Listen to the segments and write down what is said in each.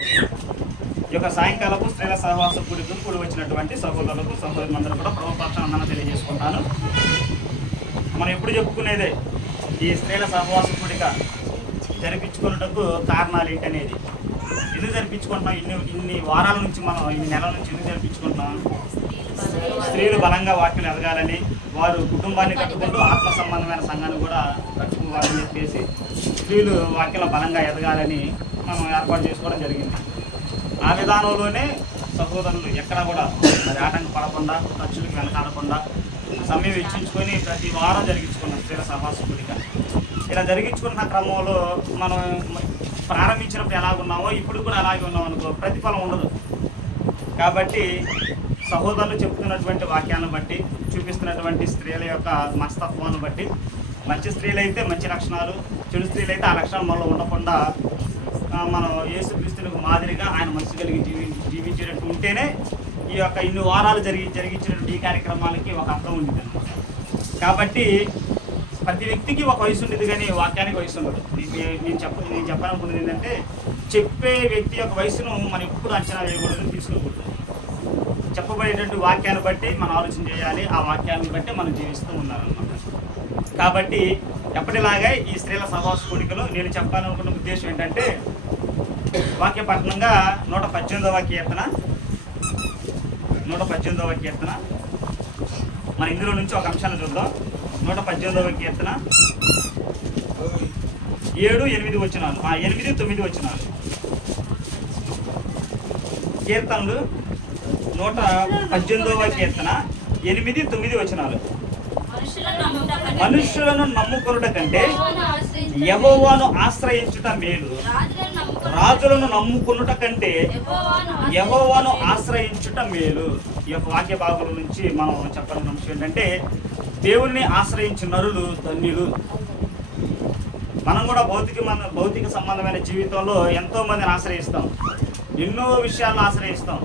ఈ యొక్క సాయంకాలపు స్త్రీల సహవాస కూడికకు కూడి వచ్చినటువంటి సహోదరులకు సహోదరులందరూ కూడా ప్రభుపక్షాన్ని తెలియజేసుకుంటాను. మనం ఎప్పుడు చెప్పుకునేదే ఈ స్త్రీల సహవాస కూడిక జరిపించుకున్నటకు కారణాలు ఏంటనేది. ఎందుకు జరిపించుకుంటున్నాం? ఇన్ని వారాల నుంచి మనం ఇన్ని నెలల నుంచి ఎందుకు జరిపించుకుంటున్నాం? స్త్రీలు బలంగా వాక్యం ఎదగాలని, వారు కుటుంబాన్ని కట్టుకుంటూ ఆత్మ సంబంధమైన సంఘాన్ని కూడా కట్టుకోవాలని చెప్పేసి స్త్రీలు వాక్యంలో బలంగా ఎదగాలని మనం ఏర్పాటు చేసుకోవడం జరిగింది. ఆ విధానంలోనే సహోదరులు ఎక్కడా కూడా మరి ఆటంకం పడకుండా, ఖర్చులకు వెనకాడకుండా సమయం ఇచ్చించుకొని ప్రతి వారం జరిగించుకున్నాం స్త్రీల సహవాస కూడిక. ఇలా జరిగించుకున్న క్రమంలో మనం ప్రారంభించినప్పుడు ఎలాగున్నామో ఇప్పుడు కూడా అలాగే ఉన్నాం అనుకో, ప్రతిఫలం ఉండదు. కాబట్టి సహోదరులు చెప్తున్నటువంటి వాక్యాన్ని బట్టి, చూపిస్తున్నటువంటి స్త్రీల యొక్క మనస్తత్వాన్ని బట్టి, మంచి స్త్రీలైతే మంచి లక్షణాలు, చెడు స్త్రీలైతే ఆ లక్షణాలు మనలో ఉండకుండా మనం యేసుక్రీస్తులకు మాదిరిగా ఆయన మనసు కలిగి జీవించేటట్టు ఉంటేనే ఈ యొక్క ఇన్ని వారాలు జరిగించినటువంటి ఈ కార్యక్రమాలకి ఒక అర్థం ఉంటుంది అన్నమాట. కాబట్టి ప్రతి వ్యక్తికి ఒక వయసు ఉండేది, కానీ వాక్యానికి వయసు ఉండదు. నేను చెప్పాలనుకున్నది ఏంటంటే, చెప్పే వ్యక్తి యొక్క వయసును మనం ఎప్పుడు అంచనా వేయకూడదు, తీసుకోకూడదు. చెప్పబడేటువంటి వాక్యాన్ని బట్టి మనం ఆలోచన చేయాలి, ఆ వాక్యాన్ని బట్టి మనం జీవిస్తూ ఉన్నారన్నమాట. కాబట్టి ఎప్పటిలాగా ఈ స్త్రీల సహవాస కూడికలో నేను చెప్పాలనుకున్న ఉద్దేశం ఏంటంటే, వాక్యపట్నంగా 118వ కీర్తన మన ఇందులో నుంచి ఒక అంశాన్ని చూద్దాం. 118వ కీర్తన 7, 8 వచనాలు, 8, 9 వచనాలు. కీర్తనలు 118వ కీర్తన 8, 9 వచనాలు. మనుష్యులను నమ్ముకొనుట కంటే యెహోవాను ఆశ్రయించుట మేలు, రాజులను నమ్ముకొనుట కంటే యెహోవాను ఆశ్రయించుట మేలు. ఈ యొక్క వాక్య భాగం నుంచి మనం చెప్పాల్సిన అంశం ఏంటంటే, దేవుణ్ణి ఆశ్రయించిన నరులు ధన్యులు. మనం కూడా భౌతిక సంబంధమైన జీవితంలో ఎంతో మందిని ఆశ్రయిస్తాం, ఎన్నో విషయాలను ఆశ్రయిస్తాం.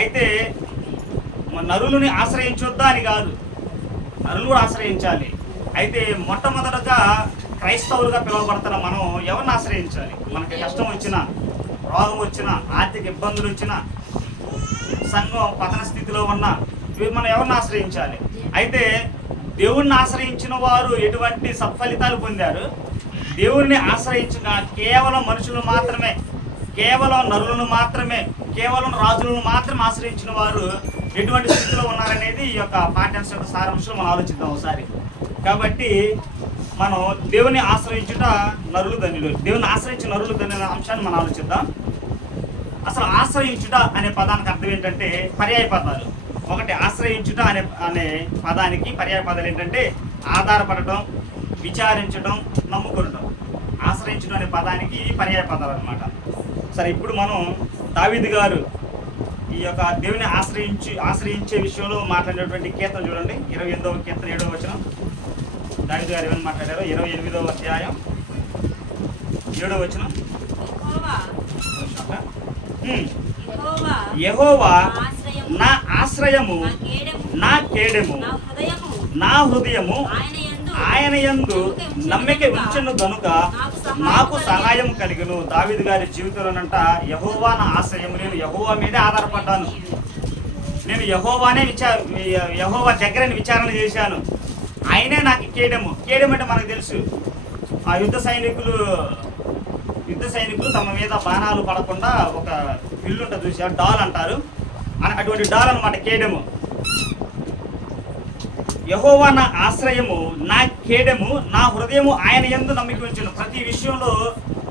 అయితే నరులని ఆశ్రయించొద్దా అని కాదు, నరులు కూడా ఆశ్రయించాలి. అయితే మొట్టమొదటగా క్రైస్తవులుగా పిలువబడుతున్న మనం ఎవరిని ఆశ్రయించాలి? మనకి కష్టం వచ్చినా, రోగం వచ్చినా, ఆర్థిక ఇబ్బందులు వచ్చినా, సంఘం పతన స్థితిలో ఉన్నా మనం ఎవరిని ఆశ్రయించాలి? అయితే దేవుణ్ణి ఆశ్రయించిన వారు ఎటువంటి సత్ఫలితాలు పొందారు? దేవుణ్ణి ఆశ్రయించక కేవలం మనుషులను మాత్రమే, కేవలం నరులను మాత్రమే, కేవలం రాజులను మాత్రమే ఆశ్రయించిన వారు ఎటువంటి స్థితిలో ఉన్నారనేది ఈ యొక్క పాఠ్యాంశం యొక్క సారాంశం మనం ఆలోచిద్దాం ఒకసారి. కాబట్టి మనం దేవుని ఆశ్రయించుట నరులు ధన్యులు, దేవుని ఆశ్రయించిన నరులు ధన్యుల అంశాన్ని మనం ఆలోచిద్దాం. అసలు ఆశ్రయించుట అనే పదానికి అర్థం ఏంటంటే పర్యాయ పదాలు. ఒకటి ఆశ్రయించుట అనే పదానికి పర్యాయ పదాలు ఏంటంటే ఆధారపడటం, విచారించడం, నమ్ముకొనటం. ఆశ్రయించడం అనే పదానికి పర్యాయ పదాలు అన్నమాట. సరే, ఇప్పుడు మనం దావీదు గారు ఈ యొక్క దేవుని ఆశ్రయించే విషయంలో మాట్లాడేటువంటి కీర్తన చూడండి. 28వ కీర్తన 7వ వచనం. దావీదు గారు ఏమని మాట్లాడారో 28వ అధ్యాయం 7వ వచనం. యెహోవా నా ఆశ్రయము, నా కేడెము, నా హృదయము, ఆయన యందు నమ్మిక ఉంచెను గనుక నాకు సహాయం కలిగను. దావీదు గారి జీవితంలోనంట యెహోవా నా ఆశ్రయము, నేను యెహోవా మీదే ఆధారపడ్డాను, నేను యెహోవా దగ్గరని విచారణ చేశాను, ఆయనే నాకు కేడెము. కేడెము అంటే మనకు తెలుసు, ఆ యుద్ధ సైనికులు తమ మీద బాణాలు పడకుండా ఒక విల్లు ఉంటుంది చూసి, డాల్ అంటారు, అటువంటి డాల్ అన్నమాట కేడెము. యెహోవా నా ఆశ్రయము, నా కేడెము, నా హృదయము ఆయన యందు నమ్మిక ఉంచాను. ప్రతి విషయంలో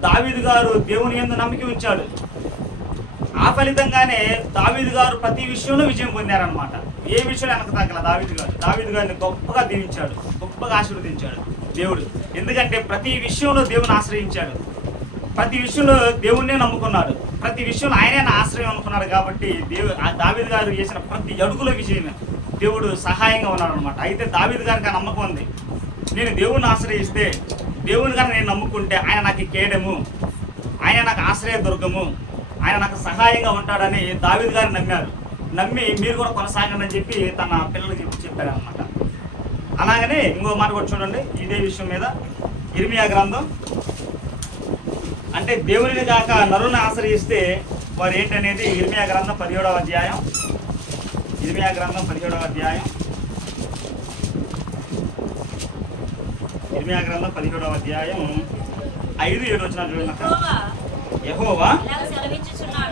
దావీదు గారు దేవుని యందు నమ్మిక ఉంచాడు. ఆ ఫలితంగానే దావీదు గారు ప్రతి విషయంలో విజయం పొందారనమాట. ఏ విషయంలో వెనక తగ్గల దావీదు గారిని గొప్పగా దీవించాడు, గొప్పగా ఆశీర్వదించాడు దేవుడు. ఎందుకంటే ప్రతి విషయంలో దేవుని ఆశ్రయించాడు, ప్రతి విషయంలో దేవుణ్ణే నమ్ముకున్నాడు, ప్రతి విషయంలో ఆయనే నా ఆశ్రయం అనుకున్నాడు. కాబట్టి దావీదు గారు చేసిన ప్రతి అడుగులో విజయం దేవుడు సహాయంగా ఉన్నాడు అనమాట. అయితే దావీదు గారికి ఆ నమ్మకం ఉంది, నేను దేవుణ్ణి ఆశ్రయిస్తే, దేవుని గారిని నేను నమ్ముకుంటే ఆయన నాకు కేడెము, ఆయన నాకు ఆశ్రయ దుర్గము, ఆయన నాకు సహాయంగా ఉంటాడని దావీదు గారు నమ్మి మీరు కూడా కొనసాగండి అని చెప్పి తన పిల్లలకి చెప్పారు అనమాట. అలాగనే ఇంకో మాట కూడా చూడండి ఇదే విషయం మీద. ఇర్మియా గ్రంథం అంటే దేవునిని కాక నరుని ఆశ్రయిస్తే వారు ఏంటనేది ఇర్మియా గ్రంథం 17వ అధ్యాయం. ఇర్మియా గ్రంథం 17వ అధ్యాయం. ఇర్మియా గ్రంథం 17వ అధ్యాయం 5-7 వచనాలు చూడండి. యెహోవా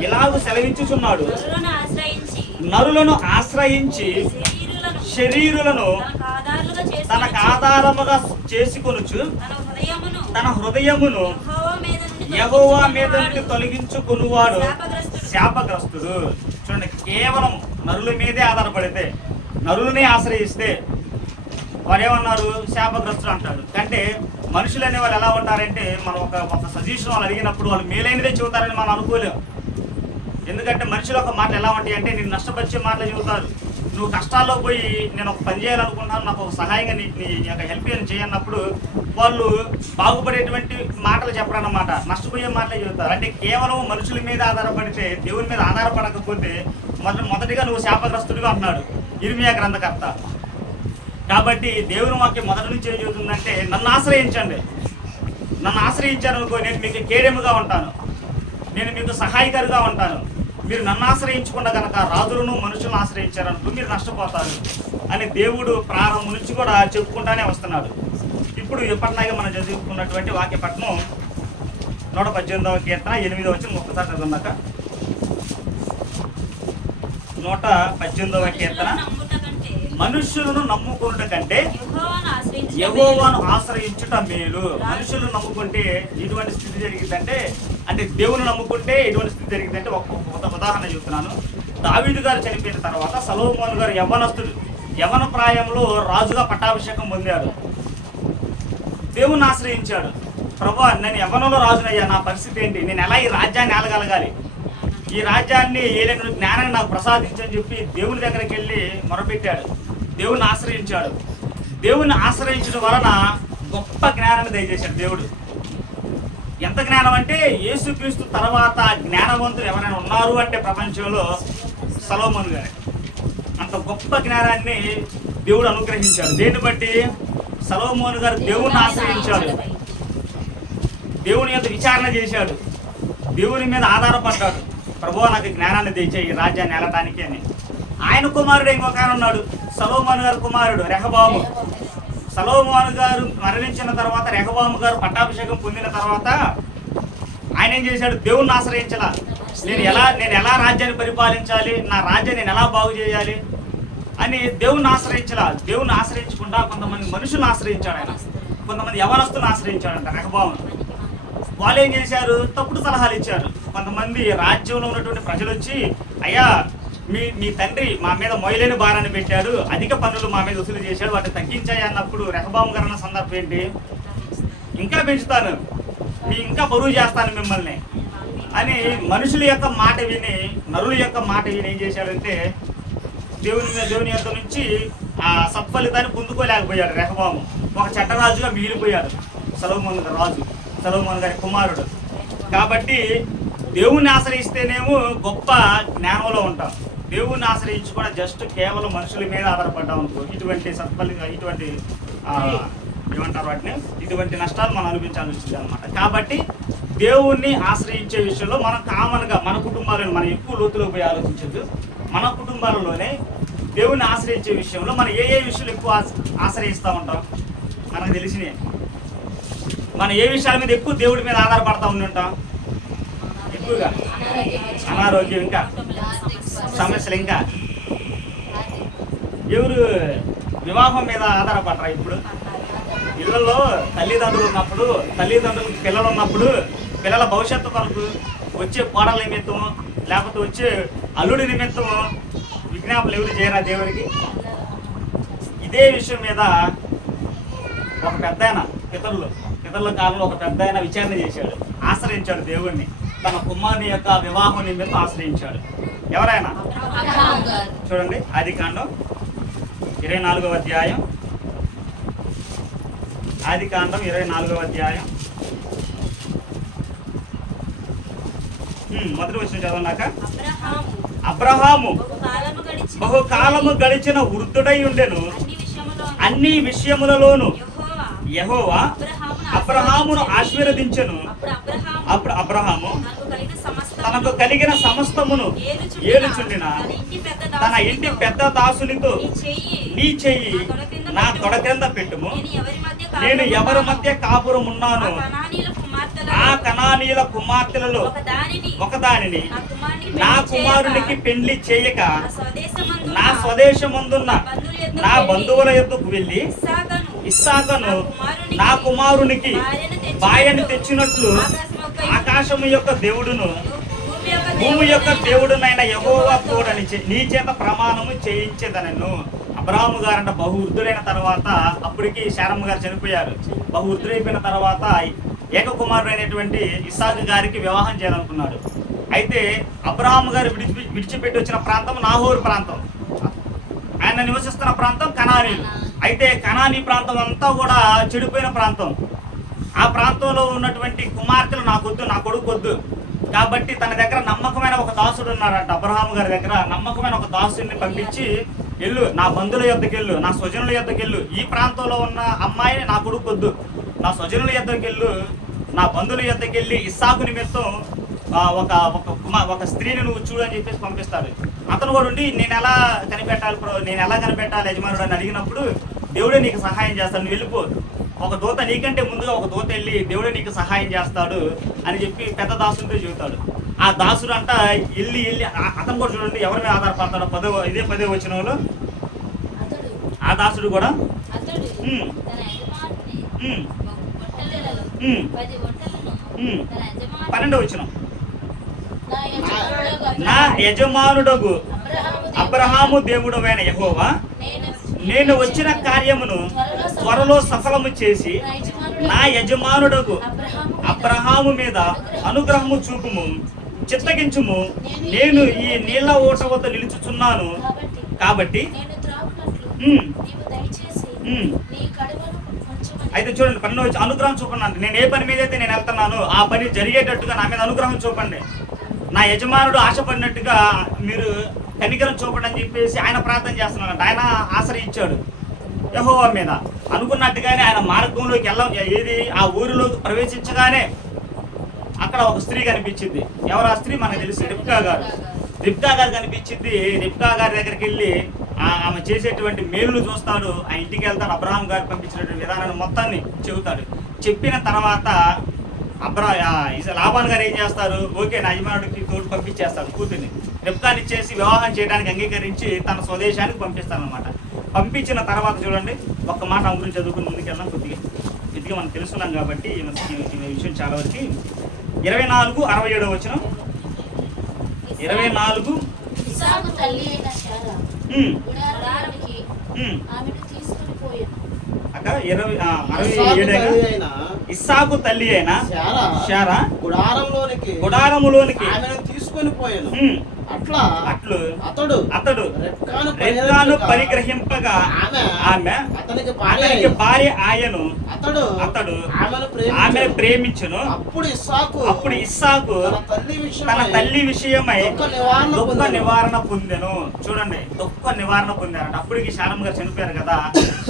ఇలాగు సెలవించుచున్నాడు, నరులను ఆశ్రయించి శరీరులను తనకు ఆధారముగా చేసుకొనుచు తన హృదయమును యెహోవా మీద నుండి తొలగించుకునివాడు శాపగ్రస్తుడు. చూడండి, కేవలం నరుల మీదే ఆధారపడితే, నరులనే ఆశ్రయిస్తే వారు ఏమన్నారు? శాపగ్రస్తుడు అంటాడు. అంటే మనుషులు అనే వాళ్ళు ఎలా ఉంటారంటే, మనం ఒక సజెషన్ వాళ్ళు అడిగినప్పుడు వాళ్ళు మేలైనదే చెబుతారని మనం అనుకోలేము. ఎందుకంటే మనుషులు ఒక మాట ఎలా ఉంటాయి అంటే, నేను నష్టపరిచే మాటలు చెబుతారు. నువ్వు కష్టాల్లో పోయి నేను ఒక పని చేయాలనుకుంటున్నాను, నాకు ఒక సహాయంగా నీ యొక్క హెల్ప్ చేయన్నప్పుడు వాళ్ళు బాగుపడేటువంటి మాటలు చెప్పరన్నమాట, నష్టపోయే మాటలే చెబుతారు. అంటే కేవలం మనుషుల మీద ఆధారపడితే, దేవుని మీద ఆధారపడకపోతే మొదటిగా నువ్వు శాపగ్రస్తుడిగా అన్నాడు ఇర్మియా గ్రంథకర్త. కాబట్టి దేవుని వాక్యం మొదటి నుంచి ఏం చెబుతుందంటే, నన్ను ఆశ్రయించండి, నన్ను ఆశ్రయించారనుకో నేను మీకు కేడెముగా ఉంటాను, నేను మీకు సహాయకరుగా ఉంటాను. మీరు నన్ను ఆశ్రయించకుండా కనుక రాజులను మనుషులను ఆశ్రయించారనుకో మీరు నష్టపోతారు అని దేవుడు ప్రారంభం నుంచి కూడా చెప్పుకుంటానే వస్తున్నాడు. ఇప్పుడు ఎప్పటిలాగే మనం చదువుకున్నటువంటి వాక్యపట్నం 118వ కీర్తన 8వ వచనం ఒక్కసారి చదువున్నాక. 118వ కీర్తన, మనుషులను నమ్ముకునుట కంటే యెహోవాను ఆశ్రయించుట మేలు. మనుషులను నమ్ముకుంటే ఇటువంటి స్థితి జరిగిందంటే, అంటే దేవుని నమ్ముకుంటే ఇటువంటి స్థితి జరిగిందంటే ఒక ఉదాహరణ చెప్తున్నాను. దావీదు గారు చనిపోయిన తర్వాత సొలొమోను గారు యవ్వనస్తుడు, యవ్వన ప్రాయంలో రాజుగా పట్టాభిషేకం పొందాడు. దేవుని ఆశ్రయించాడు. ప్రభువా, నేను యవ్వనంలో రాజునయ్యా, నా పరిస్థితి ఏంటి, నేను ఎలా ఈ రాజ్యాన్ని ఏలగలగాలి, ఈ రాజ్యాన్ని ఏలైన జ్ఞానాన్ని నాకు ప్రసాదించని చెప్పి దేవుని దగ్గరికి వెళ్ళి మొరపెట్టాడు. దేవుని ఆశ్రయించాడు. దేవుని ఆశ్రయించడం వలన గొప్ప జ్ఞానాన్ని దయచేశాడు దేవుడు. ఎంత జ్ఞానం అంటే, యేసుక్రీస్తు తర్వాత జ్ఞానవంతులు ఎవరైనా ఉన్నారు అంటే ప్రపంచంలో సొలొమోను గారు. అంత గొప్ప జ్ఞానాన్ని దేవుడు అనుగ్రహించాడు. దేన్ని బట్టి? సొలొమోను గారు దేవుని ఆశ్రయించాడు, దేవుని యొక్క విచారణ చేశాడు, దేవుని మీద ఆధారపడ్డాడు. ప్రభువా, నాకు జ్ఞానాన్ని తెచ్చాయి ఈ రాజ్యాన్ని ఏలటానికి అని. ఆయన కుమారుడు ఇంకొక ఆయన ఉన్నాడు, సొలొమోను గారు కుమారుడు రెహబాము. సొలొమోను గారు మరణించిన తర్వాత రెహబాము గారు పట్టాభిషేకం పొందిన తర్వాత ఆయన ఏం చేశాడు? దేవుణ్ణి ఆశ్రయించాల. నేను ఎలా రాజ్యాన్ని పరిపాలించాలి, నా రాజ్యాన్ని నేను ఎలా బాగు చేయాలి అని దేవుణ్ణి ఆశ్రయించాల. దేవుణ్ణి ఆశ్రయించకుండా కొంతమంది మనుషులను ఆశ్రయించాడు ఆయన, కొంతమంది యవనస్తులను ఆశ్రయించాడంట రెహబాము. వాళ్ళు ఏం చేశారు? తప్పుడు సలహాలు ఇచ్చారు. కొంతమంది రాజ్యంలో ఉన్నటువంటి ప్రజలు వచ్చి, అయ్యా మీ తండ్రి మా మీద మొయలేని భారాన్ని పెట్టాడు, అధిక పన్నులు మా మీద వసూలు చేశాడు, వాటిని తగ్గించాయి అన్నప్పుడు రెహబాము గారు అన్న సందర్భం ఏంటి? ఇంకా పెంచుతాను, ఇంకా బరువు చేస్తాను మిమ్మల్ని అని మనుషుల యొక్క మాట విని, నరుల యొక్క మాట విని ఏం చేశాడంటే, దేవుని యొక్క నుంచి ఆ సత్ఫలితాన్ని పొందుకోలేకపోయాడు రెహబాము. ఒక చెడ్డరాజుగా మిగిలిపోయాడు సొలొమోను రాజు, సొలొమోను గారి కుమారుడు. కాబట్టి దేవుణ్ణి ఆశ్రయిస్తేనేమో గొప్ప జ్ఞానంలో ఉంటాం, దేవుణ్ణి ఆశ్రయించి కూడా జస్ట్ కేవలం మనుషుల మీద ఆధారపడ్డాం అనుకో, ఇటువంటి ఇటువంటి ఏమంటారు వాటిని, ఇటువంటి నష్టాలు మనం అనిపించాల్సి వచ్చింది అనమాట. కాబట్టి దేవుణ్ణి ఆశ్రయించే విషయంలో మనం కామన్గా మన కుటుంబాలను మనం ఎక్కువ లోతులోకి పోయి ఆలోచించద్దు. మన కుటుంబాలలోనే దేవుణ్ణి ఆశ్రయించే విషయంలో మనం ఏ విషయాలు ఎక్కువ ఆశ్రయిస్తూ ఉంటాం మనకు తెలిసినవి. మనం ఏ విషయాల మీద ఎక్కువ దేవుడి మీద ఆధారపడతా ఉండి ఉంటాం? ఎక్కువగా అనారోగ్యం, ఇంకా సమస్యలు, ఇంకా ఎవరు వివాహం మీద ఆధారపడరా? ఇప్పుడు ఇళ్లలో తల్లిదండ్రులు ఉన్నప్పుడు, తల్లిదండ్రులకు పిల్లలు ఉన్నప్పుడు, పిల్లల భవిష్యత్తు కొరకు వచ్చే కోడల నిమిత్తము లేకపోతే వచ్చే అల్లుడి నిమిత్తము విజ్ఞాపనలు ఎవరు చేయరా దేవుడికి? ఇదే విషయం మీద ఒక పెద్ద ఆయన పితరుల కాలంలో ఒక పెద్ద ఆయన విచారణ చేశాడు, ఆశ్రయించాడు దేవుణ్ణి. తన కుమారుని యొక్క వివాహం నిమిత్తం ఆశ్రయించాడు. ఎవరైనా చూడండి, ఆదికాండం 24వ అధ్యాయం. ఆదికాండం 24వ అధ్యాయం మొదటి వచనం చదవనాక, అబ్రహాము బహుకాలము గడిచిన వృద్ధుడై ఉండెను, అన్ని విషయములలోను యెహోవా అబ్రహామును ఆశీర్వదించెను. అప్పుడు అబ్రహాము తనకు కలిగిన సమస్తమును ఏలుచుండిన తన ఇంటి పెద్ద దాసునితో, నీ చెయ్యి నా తొడ క్రింద పెట్టుము, నేను ఎవరి మధ్య కాపురం ఉన్నాను ఆ కనానీయుల కుమార్తెలలో ఒకదానిని నా కుమారునికి పెండ్లి చేయక నా స్వదేశమందున్న నా బంధువుల యొద్దకు వెళ్ళి ఇస్సాకును నా కుమారునికి భార్యను తెచ్చినట్లు ఆకాశము యొక్క దేవుడును భూమి యొక్క దేవుడునైన యెహోవా తోడని నీ చేత ప్రమాణము చేయించేదనను. అబ్రహాము గారంట బహువృద్ధుడైన తర్వాత, అప్పటికి శారమ్మ గారు చనిపోయారు. బహువృద్ధుడైపోయిన తర్వాత ఏకకుమారుడైనటువంటి ఇస్సాకు గారికి వివాహం చేయాలనుకున్నాడు. అయితే అబ్రహాము గారు విడిచిపెట్టి వచ్చిన ప్రాంతం నాహోరు ప్రాంతం, ఆయన నివసిస్తున్న ప్రాంతం కనానీలు. అయితే కనానీ ప్రాంతం అంతా కూడా చెడిపోయిన ప్రాంతం. ఆ ప్రాంతంలో ఉన్నటువంటి కుమార్తెలు నాకొద్దు, నా కొడుకు వద్దు కాబట్టి తన దగ్గర నమ్మకమైన ఒక దాసుడు ఉన్నాడంట. అబ్రహాము గారి దగ్గర నమ్మకమైన ఒక దాసుడిని పంపించి, వెళ్ళు నా బంధువుల యొద్దకు వెళ్ళు, నా స్వజనుల యొద్దకు వెళ్ళు, ఈ ప్రాంతంలో ఉన్న అమ్మాయిని నా కొడుకు వద్దు, నా స్వజనుల యొద్దకు వెళ్ళు, నా బంధువుల యొద్దకు వెళ్ళి ఇస్సాకు నిమిత్తం ఒక స్త్రీని నువ్వు చూడు అని చెప్పేసి పంపిస్తాడు. అతను కూడా ఉండి నేను ఎలా కనిపెట్టాలి యజమానుడు అని అడిగినప్పుడు, దేవుడే నీకు సహాయం చేస్తాడు, నువ్వు వెళ్ళిపో, ఒక దూత నీకంటే ముందుగా ఒక దూత వెళ్ళి దేవుడే నీకు సహాయం చేస్తాడు అని చెప్పి పెద్ద దాసునితో చెబుతాడు. ఆ దాసుడు అంట వెళ్ళి అతను కూడా చూడండి ఎవరి మీద ఆధారపడతాడో, ఇదే 10వ వచనంలో ఆ దాసుడు కూడా 12వ వచనం, నా యజమానుడగు అబ్రహాము దేవుడైన యెహోవా నేను వచ్చిన కార్యమును త్వరలో సఫలము చేసి నా యజమానుడగు అబ్రహాము మీద అనుగ్రహము చూపుము, చిత్తగించుము, నేను ఈ నీళ్ల ఓట వద్ద నిలుచుచున్నాను కాబట్టి. అయితే చూడండి 12వ వచనం, అనుగ్రహం చూపండి. నేను ఏ పని మీద అయితే నేను వెళ్తున్నానో ఆ పని జరిగేటట్టుగా నా మీద అనుగ్రహం చూపండి, నా యజమానుడు ఆశపడినట్టుగా మీరు కనికరం చూపండి అని చెప్పేసి ఆయన ప్రార్థన చేస్తున్నాడు. ఆయన ఆశ్రయించాడు యెహోవా మీద. అనుకున్నట్టుగానే ఆయన మార్గంలోకి ఆ ఊరిలోకి ప్రవేశించగానే అక్కడ ఒక స్త్రీ కనిపించింది. ఎవరు ఆ స్త్రీ? మనకు తెలిసి రిబ్కా గారు కనిపించింది. రిబ్కా గారి దగ్గరికి వెళ్ళి ఆమె చేసేటువంటి మేలును చూస్తాడు. ఆ ఇంటికి వెళ్తాడు. అబ్రహాం గారు పంపించినటువంటి విధానాన్ని మొత్తాన్ని చెబుతాడు. చెప్పిన తర్వాత లాబాన్ గారు ఏం చేస్తారు, ఓకే నా యజమానుడికి తోడు పంపించేస్తారు కూతుర్ని. రిబ్కాని ఇచ్చేసి వివాహం చేయడానికి అంగీకరించి తన స్వదేశానికి పంపిస్తారనమాట. పంపించిన తర్వాత చూడండి, ఒక్క మాట ఆమె గురించి చదువుకుని ముందుకెళ్దాం. కొద్దిగా మనం తెలుసుకున్నాం కాబట్టి ఈ విషయం చాలా వరకు 24:67 వచనం. 24 అక్క 67 ఇస్సాకు తల్లి అయిన శారా గుడారములోనికి తీసుకొని పోయాను. అట్లు అతడు రెబ్కాను పరిగ్రహింపగా ఆమె అతనికి భార్య ఆయను. అతడు ఆమెను ప్రేమించును. అప్పుడు ఇస్సాకు తన తల్లి విషయమై దుఃఖ నివారణ పొందెను. చూడండి, దుఃఖ నివారణ పొందారంట. అప్పటికి శారమ్మ గారు చనిపోయారు కదా,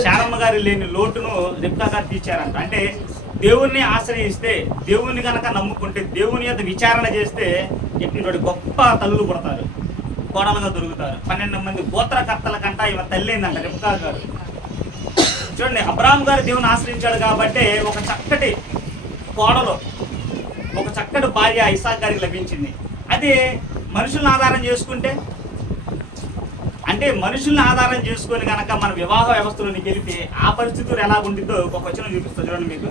శారమ్మ గారు లేని లోటును రిబ్కా గారు తీర్చారంట. అంటే దేవుణ్ణి ఆశ్రయిస్తే, దేవుణ్ణి కనుక నమ్ముకుంటే, దేవుని యొక్క విచారణ చేస్తే చెప్పినటువంటి గొప్ప తల్లులు పుడతారు, కోడలుగా దొరుకుతారు. 12 మంది గోత్రకర్తల కంట ఇవ తల్లిందంట రిబ్కా గారు. చూడండి, అబ్రహాం గారు దేవుని ఆశ్రయించాడు కాబట్టి ఒక చక్కటి కోడలు, ఒక చక్కటి భార్య ఇస్సాకు గారికి లభించింది. అదే మనుషులను ఆధారం చేసుకుంటే, అంటే మనుషుల్ని ఆధారం చేసుకొని కనుక మన వివాహ వ్యవస్థలోకి వెళితే ఆ పరిస్థితులు ఎలా ఉంటుందో ఒక వచనం చూపిస్తా చూడండి మీకు.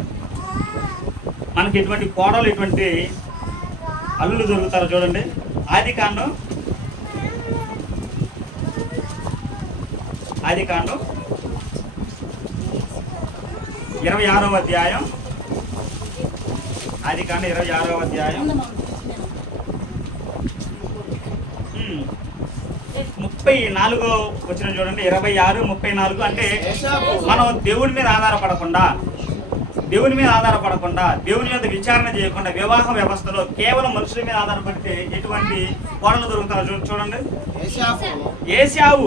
మనకి ఎటువంటి కోడలు, ఎటువంటి అల్లులు దొరుకుతారో చూడండి. ఆదికాండం 26వ అధ్యాయం. ఆదికాండం 26వ అధ్యాయం 34వ వచనం చూడండి. 26, 34. అంటే మనం దేవుడి మీద ఆధారపడకుండా దేవుని మీద ఆధారపడకుండా, దేవుని మీద విచారణ చేయకుండా వివాహ వ్యవస్థలో కేవలం మనుషుల మీద ఆధారపడితే ఎటువంటి కోడలు దొరుకుతారో చూడండి. ఏశావు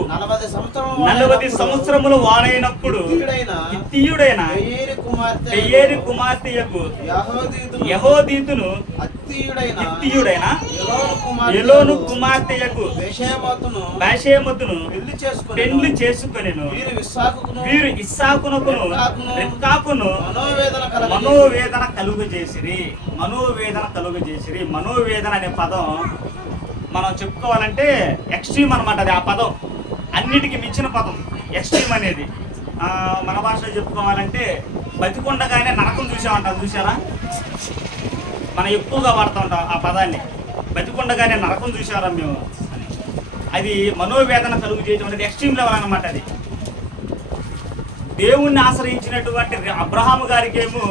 40 సంవత్సరములు వాడైనప్పుడు హిత్తీయుడైన బెయేరు కుమార్తెయగు యెహోదీతును హిత్తీయుడైన ఎలోను కుమార్తెయగు బేషెమతును పెండ్లి చేసుకొనెను. వీరు ఇస్సాకునకును రిబ్కాకును మనోవేదన కలుగజేసిరి. మనోవేదన అనే పదం మనం చెప్పుకోవాలంటే ఎక్స్ట్రీమ్ అనమాట. అది ఆ పదం అన్నిటికీ మించిన పదం ఎక్స్ట్రీమ్ అనేది. మన భాషలో చెప్పుకోవాలంటే బతికుండగానే నరకం చూసామంటాం, చూసారా? మనం ఎక్కువగా వాడుతూ ఉంటాం ఆ పదాన్ని. బతికుండగానే నరకం చూసారా మేము అని. అది మనోవేదన కలుగు చేయడం అనేది ఎక్స్ట్రీమ్ లెవెల్ అనమాట. అది దేవుణ్ణి ఆశ్రయించినటువంటి అబ్రహాము గారికేమో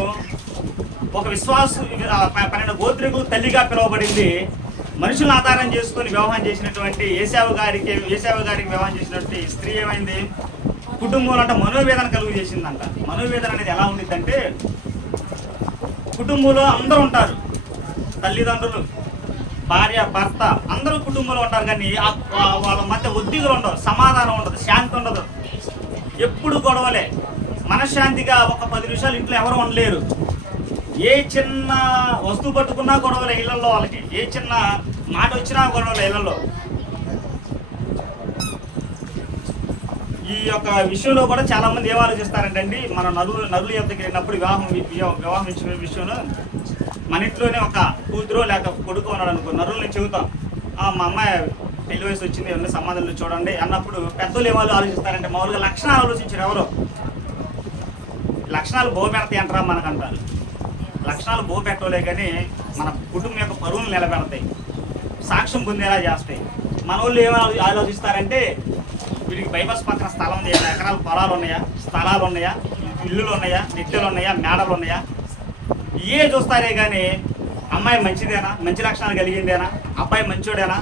ఒక 12 గోత్రికులు తల్లిగా పిలువబడింది. మనుషులను ఆధారం చేసుకొని వివాహం చేసినటువంటి ఏశావు గారికి వివాహం చేసినటువంటి స్త్రీ ఏమైంది? కుటుంబంలో అంటే మనోవేదన కలుగు చేసిందంట. మనోవేదన అనేది ఎలా ఉండిద్దంటే, కుటుంబంలో అందరూ ఉంటారు, తల్లిదండ్రులు, భార్య, భర్త అందరూ కుటుంబంలో ఉంటారు, కానీ వాళ్ళ మధ్య ఒత్తిడులు ఉండవు, సమాధానం ఉండదు, శాంతి ఉండదు, ఎప్పుడు గొడవలే. మనశ్శాంతిగా ఒక 10 నిమిషాలు ఇంట్లో ఎవరు ఉండలేరు. ఏ చిన్న వస్తువు పట్టుకున్నా గొడవలే ఇళ్లలో. వాళ్ళకి ఏ చిన్న మాట వచ్చినా గొడవలే ఇళ్లలో. ఈ యొక్క విషయంలో కూడా చాలా మంది ఏం ఆలోచిస్తారంటే అండి, మన నరుల యొక్కకి వెళ్ళినప్పుడు వివాహం ఇచ్చిన విషయంలో మన ఇంట్లోనే ఒక కూతురు లేక కొడుకు ఉన్నాడు అనుకో, నరులని చెబుతాం, మా అమ్మాయి పెళ్లి వయసు వచ్చింది, ఎవరి సంబంధాలు చూడండి అన్నప్పుడు పెద్దలు ఏమో ఆలోచిస్తారంటే, మామూలుగా లక్షణాలు ఆలోచించారు. ఎవరో లక్షణాలు బోపెడతాయి అంటారా మనకంటారు. లక్షణాలు బోపెట్టలే కానీ మన కుటుంబం యొక్క పరువులు నిలబెడతాయి, సాక్ష్యం పొందేలా చేస్తాయి. మన వాళ్ళు ఏమైనా ఆలోచిస్తారంటే, వీడికి బైపాస్ పక్కన స్థలం ఉంది, 50 ఎకరాల పొలాలు ఉన్నాయా, స్థలాలు ఉన్నాయా, ఇల్లులు ఉన్నాయా, నిత్యలు ఉన్నాయా, మేడలు ఉన్నాయా, ఏ చూస్తారే కానీ అమ్మాయి మంచిదేనా, మంచి లక్షణాలు కలిగిందేనా, అబ్బాయి మంచోడేనా,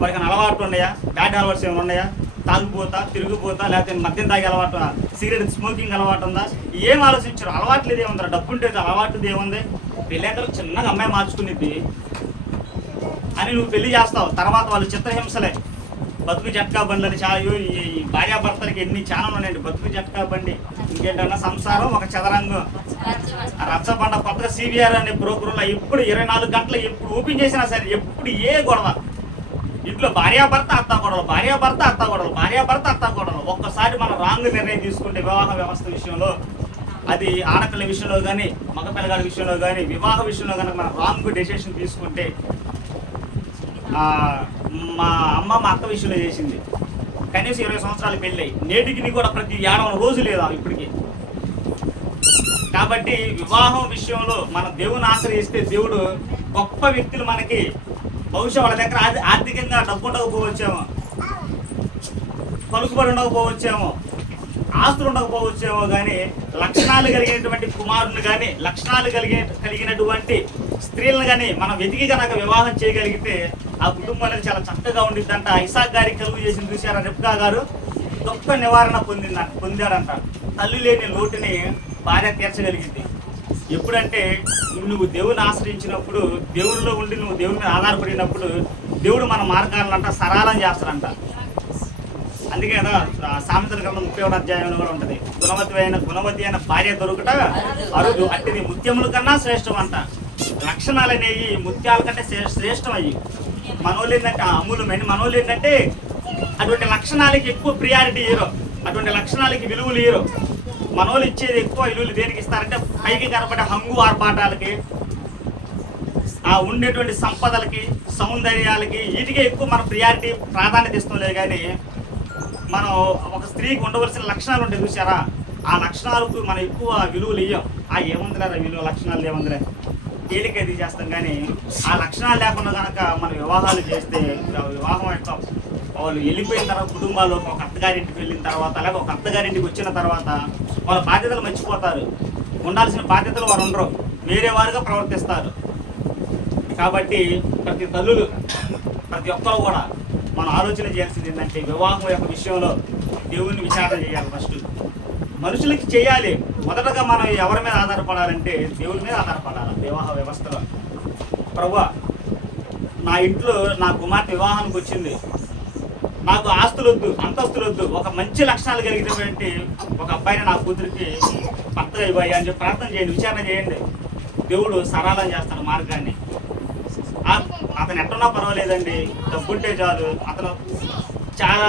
వారికి అలవాట్లు ఉన్నాయా, బ్యాడ్ అలవాట్స్ ఏమైనా ఉన్నాయా, తాగిపోతా, తిరిగిపోతా, లేకపోతే మద్యం తాగే అలవాటు, సిగరెట్ స్మోకింగ్ అలవాటు ఉందా, ఏం ఆలోచించారు? అలవాట్లు ఇది ఏముందా? డబ్బు ఉంటే అలవాటు ఏముంది? పెళ్ళేంతలో చిన్నగా అమ్మాయి మార్చుకునేది అని నువ్వు పెళ్లి చేస్తావు. తర్వాత వాళ్ళు చిత్రహింసలే. బతుకు జట్కా బండ్లు అని చాలా, ఈ భార్యాభర్తలకి ఎన్ని ఛానల్ ఉన్నాయండి. బతుకు జట్కా బండి, ఇంకేంటన్నా సంసారం ఒక చదరంగం, రచ్చబండ, కొత్తగా CVR అనే ప్రోగ్రాంలో ఎప్పుడు 24 గంటలు ఎప్పుడు ఓపెన్ చేసినా సరే ఎప్పుడు ఏ గొడవ ఇంట్లో, భార్యాభర్త అత్తాగొడవలు. ఒక్కసారి మనం రాంగ్ నిర్ణయం తీసుకుంటే వివాహ వ్యవస్థ విషయంలో, అది ఆడపిల్ల విషయంలో కానీ మగపిల్లగాడి విషయంలో కానీ వివాహ విషయంలో కనుక మనం రాంగ్ డెసిషన్ తీసుకుంటే, మా అమ్మ మా అక్క విషయంలో చేసింది. కనీసం 20 సంవత్సరాలు పెళ్ళి, నేటికి కూడా ప్రతి 50 రోజు లేదా ఇప్పటికి. కాబట్టి వివాహం విషయంలో మనం దేవుని ఆశ్రయిస్తే దేవుడు గొప్ప వ్యక్తులు మనకి, బహుశా వాళ్ళ దగ్గర ఆర్థికంగా డబ్బు ఉండకపోవచ్చేమో, పలుకుబడి ఉండకపోవచ్చేమో, ఆస్తులు ఉండకపోవచ్చేమో, కానీ లక్షణాలు కలిగినటువంటి కుమారుని కానీ లక్షణాలు కలిగినటువంటి స్త్రీలను కానీ మనం వెతికి కనుక వివాహం చేయగలిగితే ఆ కుటుంబం అనేది చాలా చక్కగా ఉండిద్దంట. ఇసాక్ గారికి కలుగు చేసింది చూసారా? రిబ్కా గారు గొప్ప నివారణ పొందాడంట. తల్లి లేని లోటుని భార్య తీర్చగలిగింది. ఎప్పుడంటే నువ్వు దేవుని ఆశ్రయించినప్పుడు, దేవుడిలో ఉండి నువ్వు దేవుని మీద ఆధారపడినప్పుడు దేవుడు మన మార్గాలంట సరళం చేస్తాడంట. అందుకే కదా సామెతల గ్రంథం 31వ అధ్యాయంలో కూడా ఉంటుంది, గుణవతి అయిన భార్య దొరుకుట అరుదు, అట్టిది ముత్యముల కన్నా శ్రేష్టం అంట. లక్షణాలు అనేవి ముత్యాల కంటే శ్రేష్టం అయ్యి. మనోళ్ళు ఏంటంటే అమూల్యమైన, మనోళ్ళు ఏంటంటే అటువంటి లక్షణాలకి ఎక్కువ ప్రియారిటీ ఇయ్యరు, అటువంటి లక్షణాలకి విలువలు ఇయ్యరు. మనోళ్ళు ఇచ్చేది ఎక్కువ విలువలు దేనికి ఇస్తారంటే, పైకి కనపడే హంగు ఆర్పాటాలకి, ఉండేటువంటి సంపదలకి, సౌందర్యాలకి, వీటికే ఎక్కువ మన ప్రియారిటీ ప్రాధాన్యత ఇస్తాంలే. కానీ మనం ఒక స్త్రీకి ఉండవలసిన లక్షణాలు ఉంటాయి చూసారా, ఆ లక్షణాలకు మనం ఎక్కువ విలువలు ఇయ్యం. ఏముందిలే విలువ, లక్షణాలు ఏముందిలే, తేలికైతే చేస్తాం. కానీ ఆ లక్షణాలు లేకుండా కనుక మనం వివాహాలు చేస్తే, వివాహం యొక్క వాళ్ళు వెళ్ళిపోయిన తర్వాత కుటుంబాల్లో ఒక అత్తగారింటికి వెళ్ళిన తర్వాత, అలాగే ఒక అత్తగారింటికి వచ్చిన తర్వాత వాళ్ళ బాధ్యతలు మర్చిపోతారు. ఉండాల్సిన బాధ్యతలు వారు ఉండరు, వేరే వారుగా ప్రవర్తిస్తారు. కాబట్టి ప్రతి తల్లులు, ప్రతి ఒక్కరు కూడా మనం ఆలోచన చేయాల్సింది ఏంటంటే, వివాహం యొక్క విషయంలో దేవుణ్ణి విచారణ చేయాలి. ఫస్ట్ మనుషులకి చేయాలి. మొదటగా మనం ఎవరి మీద ఆధారపడాలంటే దేవుడి మీద ఆధారపడాలి. వివాహ వ్యవస్థలో ప్రభువా, నా ఇంట్లో నా కుమార్తె వివాహానికి వచ్చింది, నాకు ఆస్తులు వద్దు, అంతస్తులు వద్దు, ఒక మంచి లక్షణాలు కలిగినటువంటి ఒక అబ్బాయిని నా కూతురికి భర్తగా ఇవ్వాలి అని చెప్పి ప్రార్థన చేయండి, విచారణ చేయండి. దేవుడు సరళం చేస్తాడు మార్గాన్ని. అతను ఎట్టున్నా పర్వాలేదండి, డబ్బుంటే చాలు. అతను చాలా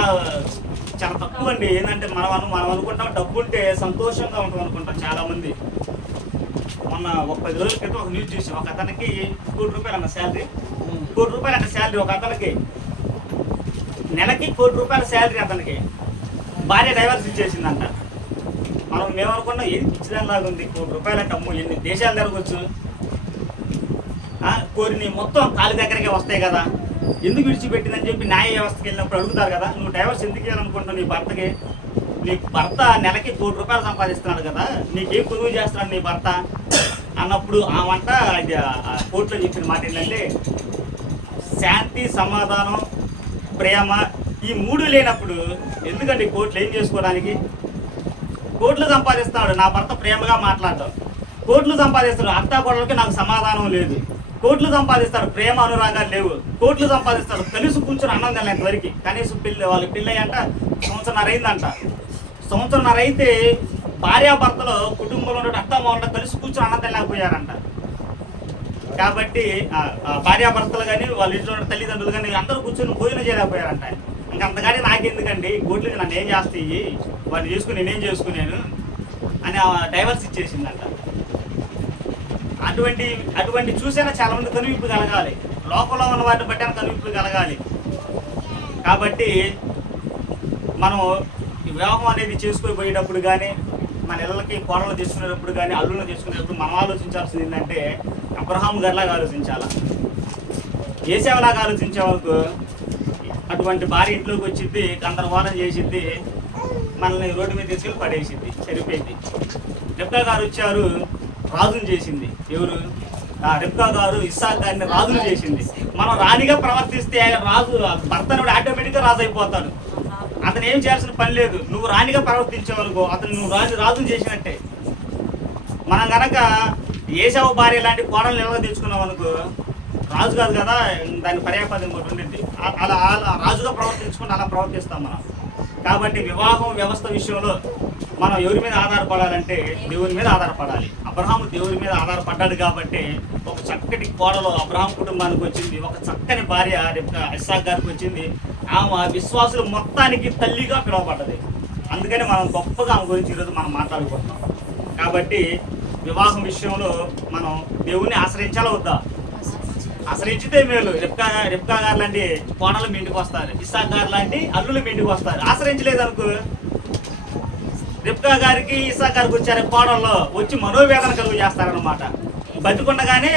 చాలా తక్కువ అండి. ఏంటంటే మనం అనుకుంటాం డబ్బుంటే సంతోషంగా ఉంటాం అనుకుంటాం చాలామంది. మొన్న ఒక 10 రోజుల క్రితం ఒక న్యూస్ చూసి, ఒక అతనికి ₹1,00,00,000 అన్న శాలరీ, ₹1,00,00,000 అన్న శాలరీ ఒక అతనికి, నెలకి ₹1,00,00,000 శాలరీ అతనికి. భార్య డైవర్స్ ఇచ్చేసిందంట. మేము అనుకున్నాం ఏది పిచ్చిదానిలాగా ఉంది, ₹1,00,00,000 అంటే అమ్మో ఎన్ని దేశాలు తిరగచ్చు, కోరిని మొత్తం కాలి దగ్గరకే వస్తాయి కదా, ఎందుకు విడిచిపెట్టిందని చెప్పి న్యాయ వ్యవస్థకి వెళ్ళినప్పుడు అడుగుతారు కదా, నువ్వు డైవర్స్ ఎందుకు ఇవ్వాలనుకుంటున్నావు నీ భర్తకి, నీ భర్త నెలకి ₹1,00,00,000 సంపాదిస్తున్నాడు కదా, నీకేం కొనుగోలు చేస్తున్నాడు నీ భర్త అన్నప్పుడు ఆ వంట అది కోర్టులో చెప్పిన మాట ఏంటంటే, శాంతి, సమాధానం, ప్రేమ ఈ 3 లేనప్పుడు ఎందుకండి కోర్టులు ఏం చేసుకోవడానికి? కోట్లు సంపాదిస్తాడు నా భర్త, ప్రేమగా మాట్లాడతాడు. కోట్లు సంపాదిస్తాడు అత్తాకోడలకి నాకు సమాధానం లేదు. కోట్లు సంపాదిస్తాడు, ప్రేమ అనురాగాలు లేవు. కోట్లు సంపాదిస్తాడు, కలిసి కూర్చొని అన్నం తినలేంత వరకు. కనీసం వాళ్ళకి పిల్లయ్య అంట సంవత్సరంన్నర అయిందంట. సంవత్సరంన్నర అయితే భార్యాభర్తలు కుటుంబంలో ఉన్న అత్తమ్మ కలిసి కూర్చొని అన్నం తినలేకపోయారంట. కాబట్టి భార్యాభర్తలు కానీ వాళ్ళ ఇంట్లో ఉన్న తల్లిదండ్రులు కానీ అందరూ కూర్చొని భోజనం చేయలేకపోయారంట. ఇంకంతగానే నాకెందుకండి, కోట్లు నన్ను ఏం చేస్తాయి, వాడిని చేసుకుని నేనేం చేసుకున్నాను అని డైవర్స్ ఇచ్చేసిందంట. అటువంటి చూసైనా చాలా మంది కనువిప్పు కలగాలి. లోకంలో ఉన్న వాటిని బట్టి కనువిప్పు కలగాలి. కాబట్టి మనం ఈ వివాహం అనేది చేసుకోబోయేటప్పుడు కానీ, మన ఇళ్ళకి కోడలు తీసుకునేటప్పుడు కానీ, అల్లులను తీసుకునేటప్పుడు మనం ఆలోచించాల్సింది ఏంటంటే, అబ్రహాం గారిలాగా ఆలోచించాలి. ఏసేవలాగా ఆలోచించేవాళ్ళకు అటువంటి భార్య ఇంట్లోకి వచ్చింది, గందరగోళం చేసిద్ది, మనల్ని రోడ్డు మీద తీసుకెళ్ళి పడేసింది, సరిపోయింది. రెబ్కా గారు వచ్చారు, రాజును చేసింది. ఎవరు? రెబ్కా గారు ఇస్సాకు గారిని రాజును చేసింది. మనం రాణిగా ప్రవర్తిస్తే రాజు భర్తను ఆటోమేటిక్గా రాజు అయిపోతాడు. అతను ఏం చేయాల్సిన పని లేదు. నువ్వు రాణిగా ప్రవర్తించేవనుకో అతను నువ్వు రాజును చేసినట్టే. మనం కనుక ఏసావు భార్య లాంటి కోడలు నిలవ తెచ్చుకున్నాం అనుకో, రాజు కాదు కదా, దాని పర్యాపదం ఒకటి ఉండింది. అలా రాజుగా ప్రవర్తించుకుంటే అలా ప్రవర్తిస్తాం మనం. కాబట్టి వివాహం వ్యవస్థ విషయంలో మనం ఎవరి మీద ఆధారపడాలంటే దేవుని మీద ఆధారపడాలి. అబ్రహాము దేవుని మీద ఆధారపడ్డాడు కాబట్టి ఒక చక్కటి కోడలు అబ్రహాం కుటుంబానికి వచ్చింది, ఒక చక్కని భార్య ఇస్సాకు గారికి వచ్చింది. ఆమె విశ్వాసులు మొత్తానికి తల్లిగా పిలువబడ్డది. అందుకని మనం గొప్పగా ఆమె గురించి ఈరోజు మనం మాట్లాడుకుంటున్నాం. కాబట్టి వివాహం విషయంలో మనం దేవుణ్ణి ఆశ్రయించాలా వద్దా? ఆశ్రయించితే మేలు. రెబ్కా గారు లాంటి కోడలు మీ ఇంటికి వస్తారు, ఇస్సాకు గారు లాంటి అల్లులు మీ ఇంటికి వస్తారు. ఆశ్రయించలేదనుకో, రెబ్కా గారికి ఇస్సాకు గారికి వచ్చారు కోడల్లో వచ్చి మనోవేదన కలుగు చేస్తారనమాట. బతికుండగానే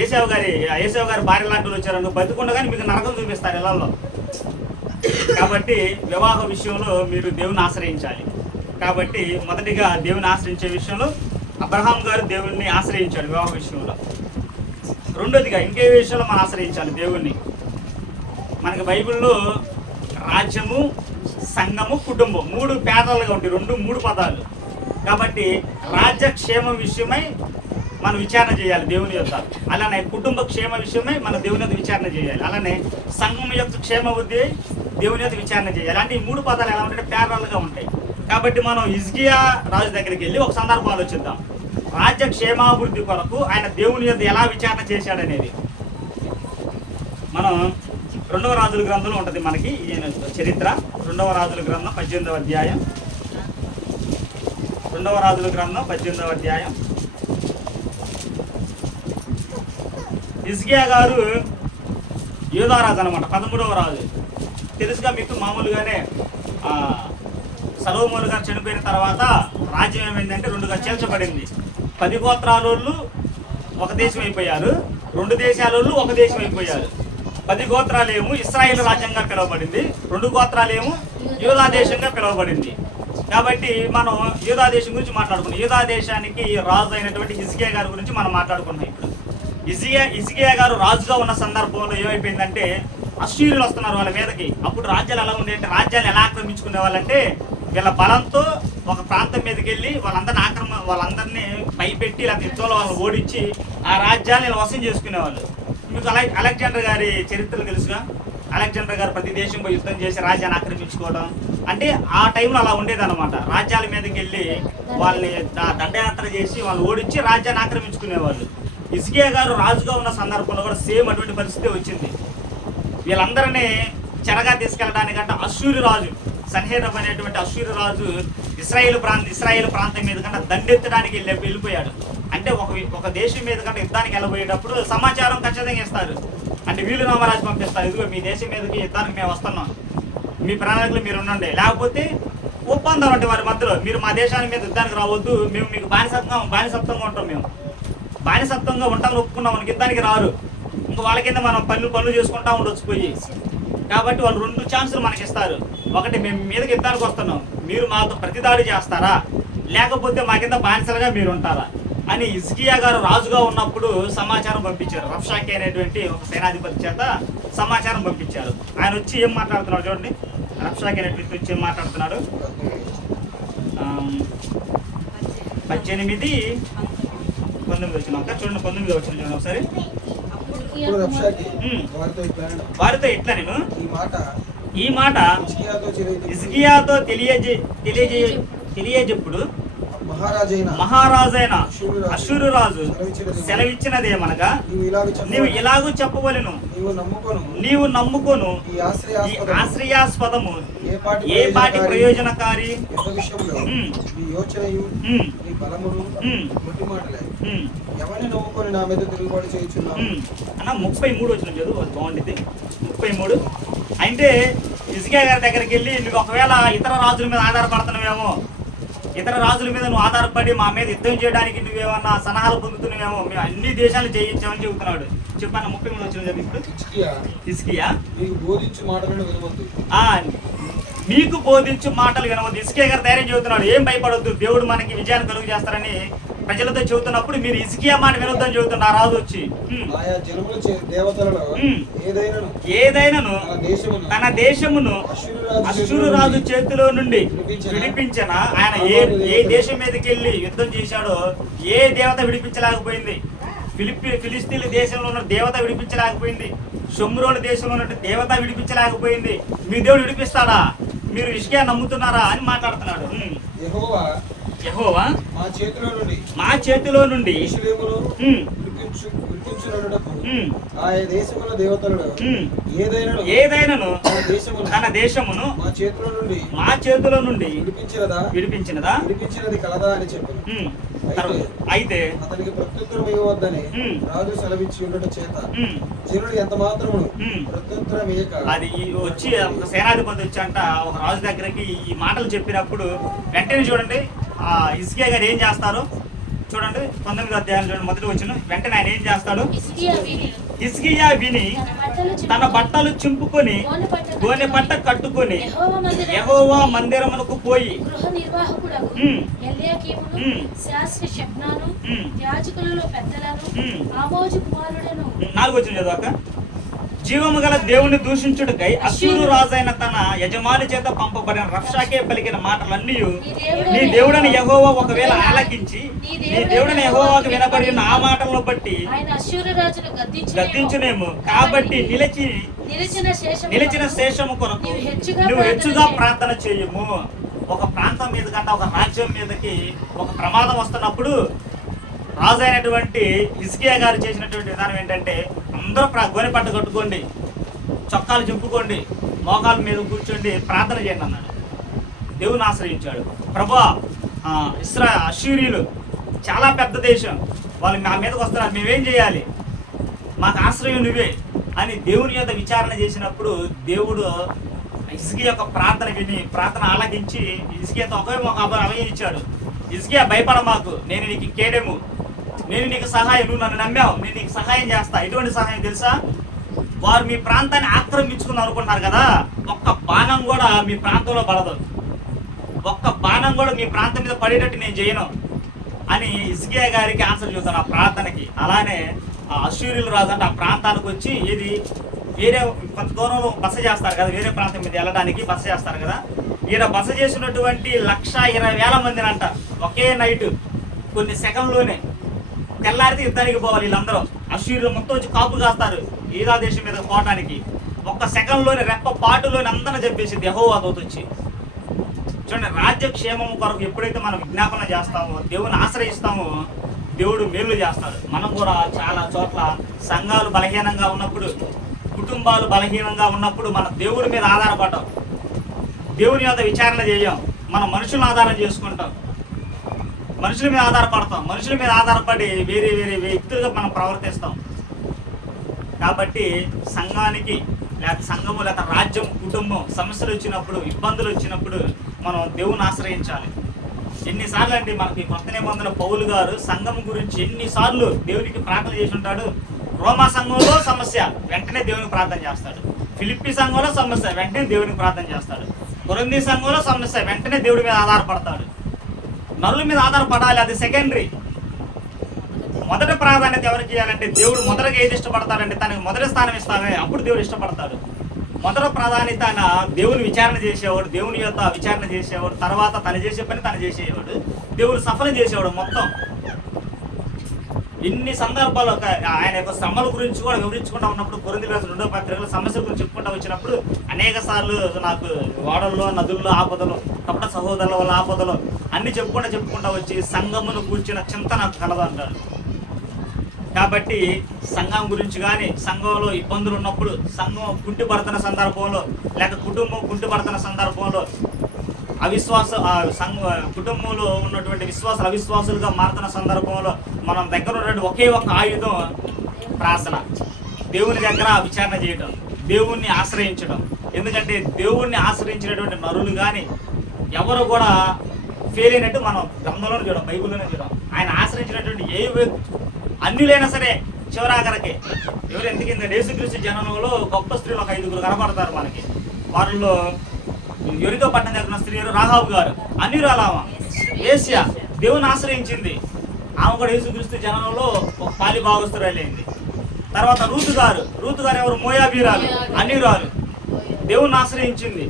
ఏసేవ గారి భార్య లాంటి వాళ్ళు వచ్చారనుకో, బతికుండగానే మీకు నరకం చూపిస్తారు ఇళ్లలో. కాబట్టి వివాహ విషయంలో మీరు దేవుని ఆశ్రయించాలి. కాబట్టి మొదటిగా దేవుని ఆశ్రయించే విషయంలో అబ్రహాం గారు దేవుణ్ణి ఆశ్రయించాడు వివాహ విషయంలో. రెండోదిగా ఇంకే విషయంలో మనం ఆశ్రయించాలి దేవుణ్ణి. మనకి బైబిల్లో రాజ్యము, సంఘము, కుటుంబం 3 పేదలుగా ఉంటాయి, 2-3 పదాలు. కాబట్టి రాజ్య క్షేమ విషయమై మనం విచారణ చేయాలి దేవుని యొక్క. అలానే కుటుంబ క్షేమ విషయమై మన దేవుని యొక్క విచారణ చేయాలి. అలానే సంఘం యొక్క క్షేమ వృద్ధి దేవుని యొక్క విచారణ చేయాలి. అంటే ఈ 3 పదాలు ఎలా ఉంటాయి? పేదలుగా ఉంటాయి. కాబట్టి మనం హిజ్కియా రాజు దగ్గరికి వెళ్ళి ఒక సందర్భం ఆలోచిద్దాం. రాజ్య క్షేమాభివృద్ధి కొరకు ఆయన దేవుని యొక్క ఎలా విచారణ చేశాడనేది. మనం 2వ రాజుల గ్రంథంలో ఉంటుంది మనకి చరిత్ర. 2వ రాజుల గ్రంథం 18వ అధ్యాయం. 2వ రాజుల గ్రంథం 18వ అధ్యాయం. హిజ్కియా గారు యూదారాజు అనమాట, 13వ రాజు. తెలుసుగా మీకు. మామూలుగానే సొలొమోను గారు చనిపోయిన తర్వాత రాజ్యం ఏమైందంటే 2గా చీల్చబడింది. 10 గోత్రాల వాళ్ళు ఒక దేశం అయిపోయారు, 2 దేశాల వాళ్ళు ఒక దేశం అయిపోయారు. 10 గోత్రాలేమో ఇశ్రాయేలు రాజ్యంగా పిలువబడింది, 2 గోత్రాలేమో యూదా దేశంగా పిలువబడింది. కాబట్టి మనం యూదా దేశం గురించి మాట్లాడుకున్నాం. యూదా దేశానికి రాజు అయినటువంటి హిజ్కియా గారి గురించి మనం మాట్లాడుకున్నాం. ఇప్పుడు హిజ్కియా గారు రాజుగా ఉన్న సందర్భంలో ఏమైపోయిందంటే అశ్షూరులు వస్తున్నారు వాళ్ళ మీదకి. అప్పుడు రాజ్యాలు ఎలా ఉండేవి అంటే, రాజ్యాలు ఎలా ఆక్రమించుకునే వాళ్ళంటే వీళ్ళ బలంతో ఒక ప్రాంతం మీదకి వెళ్ళి వాళ్ళందరినీ భయపెట్టి లేకపోతే యుద్ధంలో వాళ్ళని ఓడించి ఆ రాజ్యాన్ని వీళ్ళు వశం చేసుకునేవాళ్ళు. మీకు అలెగ్జాండర్ గారి చరిత్రలు తెలుసుగా. అలెగ్జాండర్ గారు ప్రతి దేశంలో యుద్ధం చేసి రాజ్యాన్ని ఆక్రమించుకోవడం అంటే ఆ టైంలో అలా ఉండేదన్నమాట. రాజ్యాల మీదకి వెళ్ళి వాళ్ళని దండయాత్ర చేసి వాళ్ళు ఓడించి రాజ్యాన్ని ఆక్రమించుకునేవాళ్ళు. హిజ్కియా గారు రాజుగా ఉన్న సందర్భంలో కూడా సేమ్ అటువంటి పరిస్థితి వచ్చింది. వీళ్ళందరినీ చెరగా తీసుకెళ్ళడానికంటే అశ్షూరు రాజు సన్హెరీబ్ అనేటువంటి అశ్షూరు రాజు ఇస్రాయేల్ ప్రాంతం మీద కంటే దండెత్తడానికి వెళ్ళిపోయాడు. అంటే ఒక దేశం మీద కంటే యుద్ధానికి వెళ్ళబోయేటప్పుడు సమాచారం ఖచ్చితంగా ఇస్తారు. అంటే వీళ్ళు నామరాజు పంపిస్తారు, ఇదిగో మీ దేశం మీదకి యుద్ధానికి మేము వస్తున్నాం, మీ ప్రణాళికలు మీరు ఉండండి, లేకపోతే ఒప్పందం అంటే వారి మధ్యలో మీరు మా దేశానికి మీద యుద్ధానికి రావద్దు, మేము మీకు బానిసత్వంగా ఉంటాం, మేము బానిసత్వంగా ఉంటామని ఒప్పుకున్నాం, మనకి యుద్ధానికి రారు, ఇంకా వాళ్ళ కింద మనం పనులు చేసుకుంటా ఉండొచ్చు పోయి. కాబట్టి వాళ్ళు 2 ఛాన్సులు మనకి ఇస్తారు. ఒకటి, మేము మీదకి యుద్ధానికి వస్తున్నాం, మీరు మాతో ప్రతిదాడి చేస్తారా, లేకపోతే మా కింద బానిసలుగా మీరు ఉంటారా అని హిజ్కియా గారు రాజుగా ఉన్నప్పుడు సమాచారం పంపించారు. రబ్షాకే అనేటువంటి ఒక సేనాధిపతి చేత సమాచారం పంపించారు. ఆయన వచ్చి ఏం మాట్లాడుతున్నాడు చూడండి. రబ్షాకే అనేటువంటి వచ్చి ఏం మాట్లాడుతున్నాడు. 18:19 వచ్చినాక చూడండి. 19 వచ్చిన చూడండి ఒకసారి. వారితో ఇట్లా నేను ఈ మాట హిజ్కియాతో తెలియజెప్పుడు మహారాజైన అశ్షూరు రాజు సెలవిచ్చినదేమనగా, నీవు ఇలాగూ చెప్పవలెను, నీవు నమ్ముకొను ఈ ఆశ్రయాస్పదము ఏ పాటి ప్రయోజనకారి అన్న 33 వచ్చిన చదువు బాగుంటుంది. 33 అంటే హిజ్కియా గారి దగ్గరికి వెళ్ళి, నువ్వు ఒకవేళ ఇతర రాజుల మీద ఆధారపడుతున్నావేమో, ఇతర రాజుల మీద నువ్వు ఆధారపడి మా మీద యుద్ధం చేయడానికి నువ్వేమన్నా సలహాలు పొందుతున్నావేమో, మేము అన్ని దేశాలు జయించామని చెబుతున్నాడు. చెప్పన్న 33 వచ్చిన చదువు. ఇప్పుడు హిజ్కియా మీకు బోధించు మాటలు వినవద్దు. హిజ్కియా గారు ధైర్యం చెబుతున్నాడు, ఏం భయపడొద్దు, దేవుడు మనకి విజయాన్ని కలుగు చేస్తారని ప్రజలతో చెబుతున్నప్పుడు మీరు హిజ్కియా మాట వినొద్దని చెబుతున్నారు. ఆ రాజు వచ్చి ఏదైనాను తన దేశమును అశ్షూరు రాజు చేతిలో నుండి విడిపించిన, ఆయన ఏ దేశం మీదకి వెళ్ళి యుద్ధం చేశాడో ఏ దేవత విడిపించలేకపోయింది. ఫిలిస్తీన్ల దేశంలో ఉన్న దేవత విడిపించలేకపోయింది. షోమ్రోను దేశంలో ఉన్న దేవత విడిపించలేకపోయింది. మీ దేవుడు విడిపిస్తాడా, మీరు హిజ్కియా నమ్ముతున్నారా అని మాట్లాడుతున్నాడు. యెహోవా మా చేతిలో నుండి ఏదైనాను తన దేశమును మా చేతిలో నుండి విడిపించినదా కలదా అని చెప్పాను. అయితే అతనికి ప్రత్యుత్తరం ఇవ్వవద్దని రాజు సెలవిచ్చి ఉండటం చేత జనులు ఎంత మాత్రము ప్రత్యుత్తరం ఇయ్యక, అది వచ్చి ఒక సేనాధిపతి వచ్చి అంట ఒక రాజు దగ్గరికి ఈ మాటలు చెప్పినప్పుడు వెంటనే చూడండి హిజ్కియా గారు ఏం చేస్తారు చూడండి. 19వ అధ్యాయం చూడండి, మొదటి వచ్చిన వెంటనే ఆయన ఏం చేస్తాడు. హిజ్కియా విని తన బట్టలు చింపుకొని గోనె పట్ట కట్టుకొని యెహోవా మందిరమునకు పోయి 4 వచ్చిన చదవక, జీవము గల దేవుని దూషించుటకై అశ్షూరు రాజైన తన యజమాని చేత పంపబడిన రబ్షాకే పలికిన మాటలన్నీ నీ దేవుడని యెహోవా ఒకవేళ ఆలకించి నీ దేవుడని యెహోవాకు వినబడి ఉన్న ఆ మాటలను బట్టి గద్దించునేమో. కాబట్టి నిలిచిన శేషము కొరకు నువ్వు హెచ్చుగా ప్రార్థన చేయము. ఒక ప్రాంతం మీద కంటే ఒక రాజ్యం మీదకి ఒక ప్రమాదం వస్తున్నప్పుడు రాజు అయినటువంటి హిజ్కియా గారు చేసినటువంటి విధానం ఏంటంటే, అందరూ గోనె పట్ట కట్టుకోండి, చొక్కాలు చింపుకోండి, మోకాల మీద కూర్చోండి, ప్రార్థన చేయండి అన్నాడు. దేవుని ఆశ్రయించాడు. ప్రభువా, అశ్షూరీయులు చాలా పెద్ద దేశం, వాళ్ళు మా మీదకి వస్తున్నారు, మేమేం చేయాలి, మాకు ఆశ్రయం నువ్వే అని దేవుని యొక్క విచారణ చేసినప్పుడు దేవుడు హిజ్కియా యొక్క ప్రార్థన విని ప్రార్థన ఆలకించి హిజ్కియాతో ఒక అభయం ఇచ్చాడు. హిజ్కియా భయపడ మాకు, నేను నీకు కేడెము, నేను నీకు సహాయం, నువ్వు నన్ను నమ్మావు, నేను నీకు సహాయం చేస్తా. ఎటువంటి సహాయం తెలుసా, వారు మీ ప్రాంతాన్ని ఆక్రమించుకుందాం అనుకుంటున్నారు కదా, ఒక్క బాణం కూడా మీ ప్రాంతంలో పడదు, ఒక్క బాణం కూడా మీ ప్రాంతం మీద పడేటట్టు నేను చేయను అని హిజ్కియా గారికి ఆన్సర్ చూస్తాను ఆ ప్రార్థనకి. అలానే ఆ అశ్షూరీయుల రాజు అంటే ఆ ప్రాంతానికి వచ్చి ఇది వేరే కొంత దూరంలో బస చేస్తారు కదా, వేరే ప్రాంతం మీద వెళ్ళడానికి బస చేస్తారు కదా. ఈయన బస చేసినటువంటి 1,20,000 మందిని అంట ఒకే నైట్ కొన్ని సెకండ్లోనే. తెల్లారితే యుద్ధానికి పోవాలి వీళ్ళందరూ. అశ్షూరులు మొత్తం వచ్చి కాపు కాస్తారు ఈరా దేశం మీద పోవటానికి. ఒక్క సెకండ్లోనే రెప్ప పాటులోనే అందరిని చెప్పేసి యెహోవా దూత వచ్చి. చూడండి, రాజ్యక్షేమం కొరకు ఎప్పుడైతే మనం విజ్ఞాపన చేస్తామో, దేవుని ఆశ్రయిస్తామో, దేవుడు మేలు చేస్తాడు. మనం కూడా చాలా చోట్ల సంఘాలు బలహీనంగా ఉన్నప్పుడు, కుటుంబాలు బలహీనంగా ఉన్నప్పుడు మన దేవుడి మీద ఆధారపడటం, దేవుని యొక్క విచారణ చేయం. మనం మనుషులను ఆధారం చేసుకుంటాం, మనుషుల మీద ఆధారపడతాం, మనుషుల మీద ఆధారపడి వేరే వేరే వ్యక్తులుగా మనం ప్రవర్తిస్తాం. కాబట్టి సంఘానికి లేకపోతే సంఘము లేకపోతే రాజ్యం, కుటుంబం సమస్యలు వచ్చినప్పుడు, ఇబ్బందులు వచ్చినప్పుడు మనం దేవుని ఆశ్రయించాలి. ఎన్నిసార్లు అండి మనకి కొత్త నిబంధన పౌలు గారు సంఘం గురించి ఎన్నిసార్లు దేవునికి ప్రార్థన చేసి ఉంటాడు. రోమా సంఘంలో సమస్య, వెంటనే దేవునికి ప్రార్థన చేస్తాడు. ఫిలిప్పి సంఘంలో సమస్య, వెంటనే దేవునికి ప్రార్థన చేస్తాడు. కొరింథీ సంఘంలో సమస్య, వెంటనే దేవుడి మీద ఆధారపడతాడు. నరుల మీద ఆధారపడాలి, అది సెకండరీ. మొదటి ప్రాధాన్యత ఎవరికి చేయాలంటే, దేవుడు మొదటగా ఏది ఇష్టపడతాడంటే తనకి మొదటి స్థానం ఇస్తామే, అప్పుడు దేవుడు ఇష్టపడతాడు. మొదటి ప్రాధాన్యత ఆయన దేవుని విచారణ చేసేవాడు, దేవుని యొక్క విచారణ చేసేవాడు. తర్వాత తను చేసే పని తను చేసేవాడు, దేవుడు సఫలం చేసేవాడు మొత్తం. ఇన్ని సందర్భాలు ఆయన యొక్క శ్రమల గురించి కూడా వివరించుకుంటా ఉన్నప్పుడు, కొరింథీయులకు రాసిన 2వ పత్రికలో సమస్యల గురించి చెప్పుకుంటూ వచ్చినప్పుడు అనేక సార్లు నాకు ఓడల్లో, నదుల్లో ఆపదలు, కపట సహోదరుల వల్ల ఆపదలు అన్ని చెప్పుకుంటూ వచ్చి సంఘమును కూర్చిన చింత నాకు కలదు అంటాడు. కాబట్టి సంఘం గురించి కానీ, సంఘంలో ఇబ్బందులు ఉన్నప్పుడు, సంఘం కుంటిపడుతున్న సందర్భంలో, లేక కుటుంబం కుంటిపడుతున్న సందర్భంలో, కుటుంబంలో ఉన్నటువంటి విశ్వాసాలు అవిశ్వాసులుగా మారుతున్న సందర్భంలో మనం దగ్గర ఉన్నటువంటి ఒకే ఒక ఆయుధం ప్రార్థన. దేవుని దగ్గర విచారణ చేయడం, దేవుణ్ణి ఆశ్రయించడం. ఎందుకంటే దేవుణ్ణి ఆశ్రయించినటువంటి నరులు కానీ ఎవరు కూడా ఫెయిల్ అయినట్టు మనం గ్రంథంలోనే చూడం, బైబిల్లోనే చూడం. ఆయన ఆశ్రయించినటువంటి అన్యులైనా సరే చివరాఖరికి ఎవరు ఎందుకంటే యేసుక్రీస్తు జనంలో గొప్ప స్త్రీలు ఒక 5గురు కనపడతారు మనకి. వారిలో ఎరికో పట్టణం దగ్గర స్త్రీ రాహాబు గారు, అన్యురాలామ, ఏసియా, దేవుని ఆశ్రయించింది. ఆమె కూడా యేసుక్రీస్తు జనంలో ఒక పాలి భాగస్తురాలైంది. తర్వాత రూతు గారు ఎవరు? మోయాబీరాలు, అన్యురాలు, దేవుని ఆశ్రయించింది.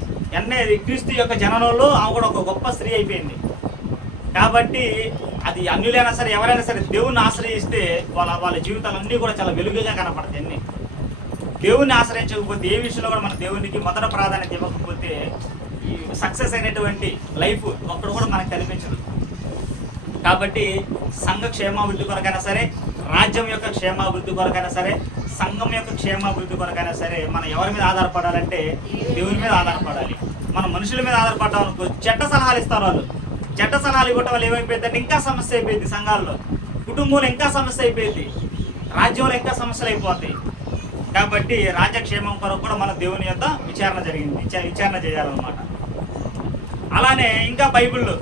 క్రీస్తు యొక్క జనంలో ఆమె కూడా ఒక గొప్ప స్త్రీ అయిపోయింది. కాబట్టి అది అన్యులైనా సరే ఎవరైనా సరే దేవుణ్ణి ఆశ్రయిస్తే వాళ్ళ జీవితాలన్నీ కూడా చాలా వెలుగుగా కనపడతాయి. అన్నీ దేవుణ్ణి ఆశ్రయించకపోతే, ఏ విషయంలో కూడా మన దేవునికి మొదట ప్రాధాన్యత ఇవ్వకపోతే ఈ సక్సెస్ అయినటువంటి లైఫ్ ఒక్కడు కూడా మనకు కనిపించదు. కాబట్టి సంఘ క్షేమాభివృద్ధి కొరకైనా సరే, రాజ్యం యొక్క క్షేమాభివృద్ధి కొరకైనా సరే, సంఘం యొక్క క్షేమాభివృద్ధి కొరకైనా సరే మనం ఎవరి మీద ఆధారపడాలంటే దేవుని మీద ఆధారపడాలి. మనం మనుషుల మీద ఆధారపడ్డాం అనుకో, చెడ్డ సలహాలు ఇస్తారు వాళ్ళు. చెడ్డ సలహాలు ఇవ్వటం వల్ల ఏమైపోయిందంటే ఇంకా సమస్య అయిపోయింది. సంఘాల్లో, కుటుంబంలో ఇంకా సమస్య అయిపోయింది, రాజ్యంలో ఇంకా సమస్యలు అయిపోతాయి. కాబట్టి రాజ్యక్షేమం కొరకు కూడా మన దేవుని యొక్క విచారణ చేయాలన్నమాట. అలానే ఇంకా బైబిల్లో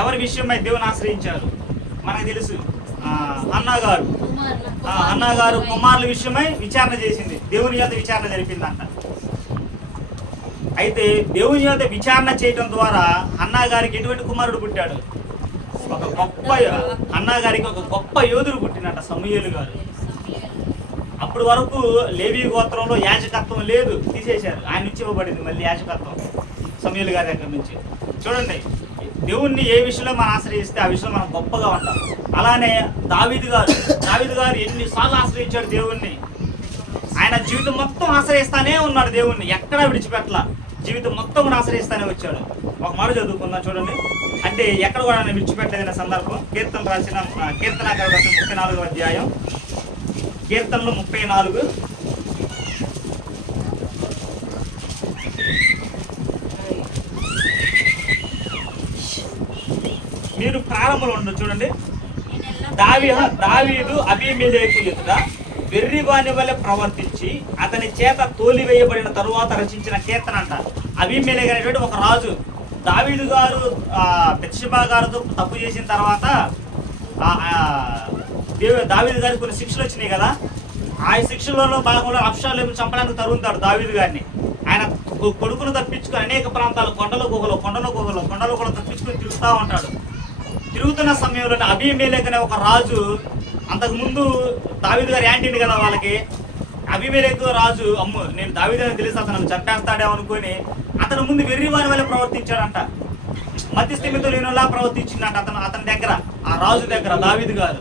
ఎవరి విషయమై దేవుని ఆశ్రయించారు మనకు తెలుసు. అన్నా గారు కుమారుల విషయమై విచారణ చేసింది, దేవుని యొక్క విచారణ జరిపిందంట. అయితే దేవుని యొక్క విచారణ చేయడం ద్వారా అన్నా గారికి ఎటువంటి కుమారుడు పుట్టాడు? అన్నా గారికి ఒక గొప్ప యోధుడు పుట్టినట్ట, సమూయేలు గారు. అప్పటి వరకు లేవీ గోత్రంలో యాజకత్వం లేదు, తీసేశారు. ఆయన నుంచి ఇవ్వబడింది మళ్ళీ యాజకత్వం సమూయేలు గారి దగ్గర నుంచి. చూడండి, దేవుణ్ణి ఏ విషయంలో మనం ఆశ్రయిస్తే ఆ విషయంలో మనం గొప్పగా ఉంటాం. అలానే దావీదు గారు ఎన్నిసార్లు ఆశ్రయించాడు దేవుణ్ణి. ఆయన జీవితం మొత్తం ఆశ్రయిస్తానే ఉన్నాడు దేవుణ్ణి, ఎక్కడా విడిచిపెట్టలా. జీవితం మొత్తం కూడా ఆశ్రయిస్తానే వచ్చాడు. ఒక మాట చదువుకుందాం చూడండి. అంటే ఎక్కడ కూడా ఆయన విడిచిపెట్టలేదనే సందర్భం. కీర్తనకారుడు రాసిన 34వ అధ్యాయం, కీర్తనలు 34. మీరు ప్రారంభంలో ఉండదు చూడండి. దావీదు అబీమెలెకు ఎదుట వెర్రివాని వలె ప్రవర్తించి అతని చేత తోలివేయబడిన తరువాత రచించిన కీర్తన అంట. అబీమెలెకు అనేటువంటి ఒక రాజు. దావీదు గారు బెత్షెబా గారితో తప్పు చేసిన తర్వాత దావీదు గారికి కొన్ని శిక్షలు వచ్చినాయి కదా. ఆ శిక్షలలో భాగంలో అబ్షాలోము చంపడానికి తరుగుతాడు దావీదు గారిని. ఆయన కొడుకును తప్పించుకొని అనేక ప్రాంతాలు, కొండల గుహలో తప్పించుకొని తిరుగుతూ ఉంటాడు. తిరుగుతున్న సమయంలో అబీమెలెకు అనే ఒక రాజు, అంతకుముందు దావీదు గారు యాంటీని కదా వాళ్ళకి, అబీమెలెకు రాజు అమ్ము నేను దావీదని తెలిసి అతను నన్ను చంపేస్తాడేమో అనుకుని అతను ముందు వెర్రివాని వల్ల ప్రవర్తించాడంట. మధ్యస్థిమితో లేనిలా ప్రవర్తించిందంట అతని దగ్గర, ఆ రాజు దగ్గర దావీదు గారు.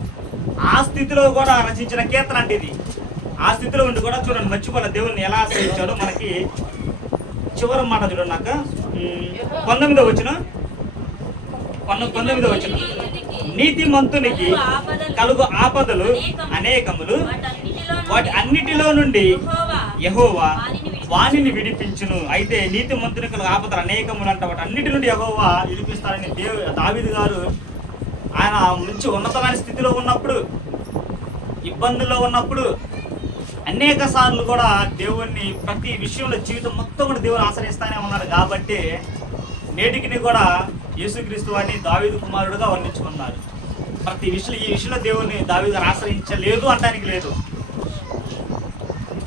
ఆ స్థితిలో కూడా రచించిన కీర్తన అంటే ఇది. ఆ స్థితిలో ఉండి కూడా చూడండి మర్చిపోలే దేవుణ్ణి ఎలా ఆశ్రయించాడో. మనకి చివరి మాట చూడండి నాకు 19వ వచనం, 19వ వచనం. నీతిమంతునికి కలుగు ఆపదలు అనేకములు, వాటి అన్నిటిలో నుండి యెహోవా వానిని విడిపించును. అయితే నీతిమంతునికి కలుగు ఆపదలు అనేకములు అంట, వాటి అన్నిటి నుండి యెహోవా విడిపిస్తాడని దావీదు గారు ఆయన మంచి ఉన్నతమైన స్థితిలో ఉన్నప్పుడు, ఇబ్బందుల్లో ఉన్నప్పుడు అనేక సార్లు కూడా దేవుణ్ణి ప్రతి విషయంలో జీవితం మొత్తం కూడా దేవుని ఆశ్రయిస్తానే ఉన్నాడు. కాబట్టి నేటికి కూడా యేసుక్రీస్తు వారిని దావీదు కుమారుడుగా వర్ణించుకున్నారు. ప్రతి విషయంలో ఈ విషయంలో దేవుణ్ణి దావీదు ఆశ్రయించలేదు అంటానికి లేదు.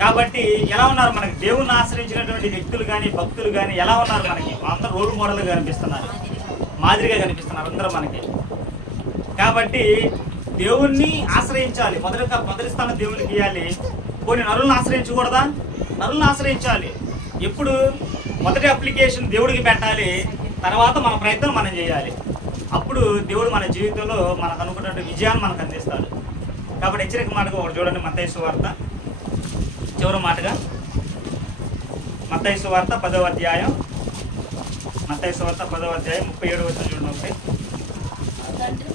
కాబట్టి ఎలా ఉన్నారు మనకి దేవుణ్ణి ఆశ్రయించినటువంటి వ్యక్తులు కానీ భక్తులు కానీ ఎలా ఉన్నారు? మనకి అందరూ రోల్ మోడల్గా కనిపిస్తున్నారు, మాదిరిగా కనిపిస్తున్నారు అందరూ మనకి. కాబట్టి దేవుణ్ణి ఆశ్రయించాలి. మొదటి స్థానం దేవునికి ఇవ్వాలి. కొన్ని నరులను ఆశ్రయించకూడదా? నరులను ఆశ్రయించాలి. ఎప్పుడు మొదటి అప్లికేషన్ దేవుడికి పెట్టాలి, తర్వాత మన ప్రయత్నం మనం చేయాలి. అప్పుడు దేవుడు మన జీవితంలో మనకు అనుకున్నటువంటి విజయాన్ని మనకు అందిస్తాడు. కాబట్టి హెచ్చరిక మాటగా ఒకటి చూడండి, మత్తయి సువార్త చివరి మాటగా, మత్తయి సువార్త 10వ అధ్యాయం, మత్తయి సువార్త 10వ అధ్యాయం 37వ వచనం చూడండి ఒకసారి.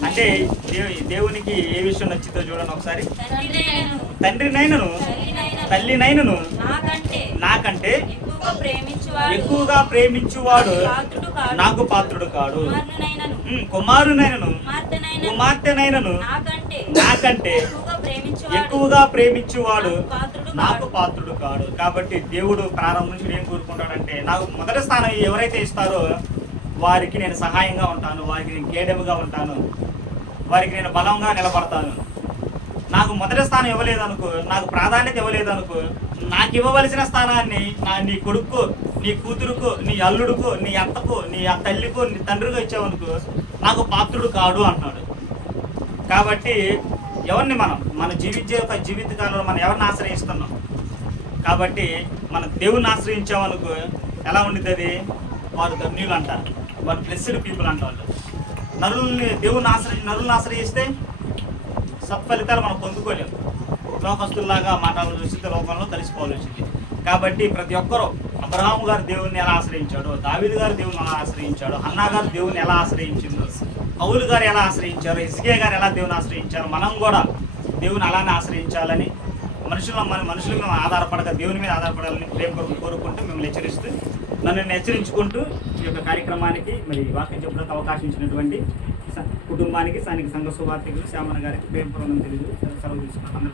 అంటే దేవునికి ఏ విషయం నచ్చిందో చూడండి ఒకసారి. తండ్రినైనను తల్లినైనను నాకంటే ఎక్కువగా ప్రేమించువాడు నాకు పాత్రుడు కాడు. కుమారునైనను కుమార్తెనైనను నాకంటే ఎక్కువగా ప్రేమించువాడు నాకు పాత్రుడు కాడు. కాబట్టి దేవుడు ప్రారంభం నుంచి ఏం కోరుకుంటాడంటే, నాకు మొదటి స్థానం ఎవరైతే ఇస్తారో వారికి నేను సహాయంగా ఉంటాను, వారికి నేను కేడముగా ఉంటాను, వారికి నేను బలంగా నిలబడతాను. నాకు మొదటి స్థానం ఇవ్వలేదనుకో, నాకు ప్రాధాన్యత ఇవ్వలేదనుకో, నాకు ఇవ్వవలసిన స్థానాన్ని నీ కొడుకు, నీ కూతురుకు, నీ అల్లుడుకు, నీ అత్తకు, నీ తల్లికు, నీ తండ్రిగా ఇచ్చావనుకో నాకు పాత్రుడు కాడు అంటున్నాడు. కాబట్టి ఎవరిని మన జీవిత కాలంలో మనం ఎవరిని ఆశ్రయిస్తున్నాం? కాబట్టి మనం దేవుణ్ణి ఆశ్రయించామనుకో ఎలా ఉండిద్ది అది? వారు ధన్యులు అంటారు, వారు బ్లెస్డ్ పీపుల్ అంటారు. నరులను ఆశ్రయిస్తే సత్ఫలితాలు మనం పొందుకోలేము. లోకస్తుల్లాగా మాటలు చూసి లోకంలో కలిసిపోవాలి వచ్చింది. కాబట్టి ప్రతి ఒక్కరూ అబ్రహాము గారు దేవుణ్ణి ఎలా ఆశ్రయించాడో, దావీదు గారు దేవుని ఎలా ఆశ్రయించాడో, హన్నా గారు దేవుని ఎలా ఆశ్రయించిందో, పౌలు గారు ఎలా ఆశ్రయించారో, హిజ్కియా గారు ఎలా దేవుని ఆశ్రయించారో, మనం కూడా దేవుని అలానే ఆశ్రయించాలని, మనుషుల మీద ఆధారపడక దేవుని మీద ఆధారపడాలని ప్రేమ కోరుకుంటూ మిమ్మల్ని హెచ్చరిస్తూ, నన్ను హెచ్చరించుకుంటూ ఈ యొక్క కార్యక్రమానికి మరి వాక్యం చెప్పడానికి అవకాశం ఇచ్చినటువంటి కుటుంబానికి, స్థానిక సంఘ సువార్థికులు శ్యామన్న గారికి ప్రేమపూర్వకం తెలియదు సెలవు తీసుకున్నాను.